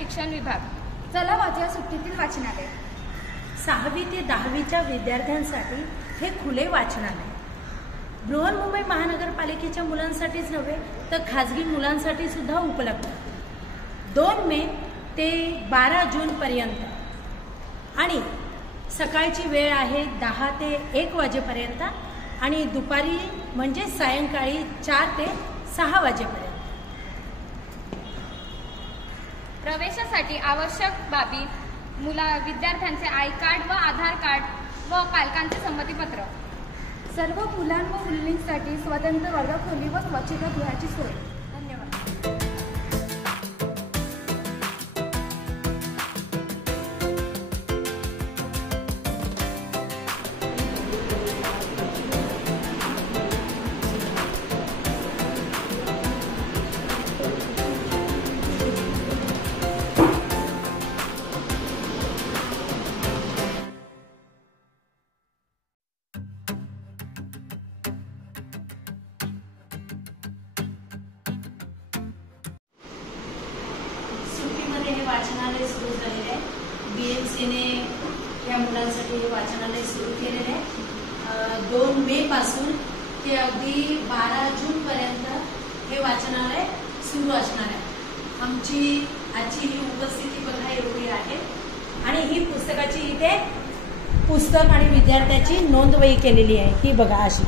शिक्षण विभाग। चला वाचूया सुट्टीतील वाचनालय। 6वी ते 10वीच्या विद्यार्थ्यांसाठी हे खुले वाचनालय बृहन्मुंबई महानगरपालिकेच्या मुलांसाठीच नव्हे तर खाजगी मुलांसाठी सुद्धा उपलब्ध। 2 मे ते 12 जून पर्यंत आणि सकाळची वेळ आहे 10 ते 1 वाजेपर्यंत आणि दुपारी म्हणजे सायंकाळी 4 ते 6 वाजेपर्यंत। प्रवेशासाठी आवश्यक बाबी विद्यार्थ्यांचे आय कार्ड व आधार कार्ड व पालकांचे संमतीपत्र। सर्व मुलां व मुलींसाठी स्वतंत्र वर्गखोली व स्वच्छतागृहाची सोय। धन्यवाद। हे वाचनालय सुरू झालेले आहे। BMCने या मुलांसाठी हे वाचनालय सुरू केलेले आहे। 2 मे पासून ते अगदी 12 जून पर्यंत हे वाचनालय सुरू असणार आहे। आमची आजची ही उपस्थिती बघा एवढी आहे आणि ही पुस्तकाची इथे पुस्तक आणि विद्यार्थ्याची नोंदवही केलेली आहे। ही बघा अशी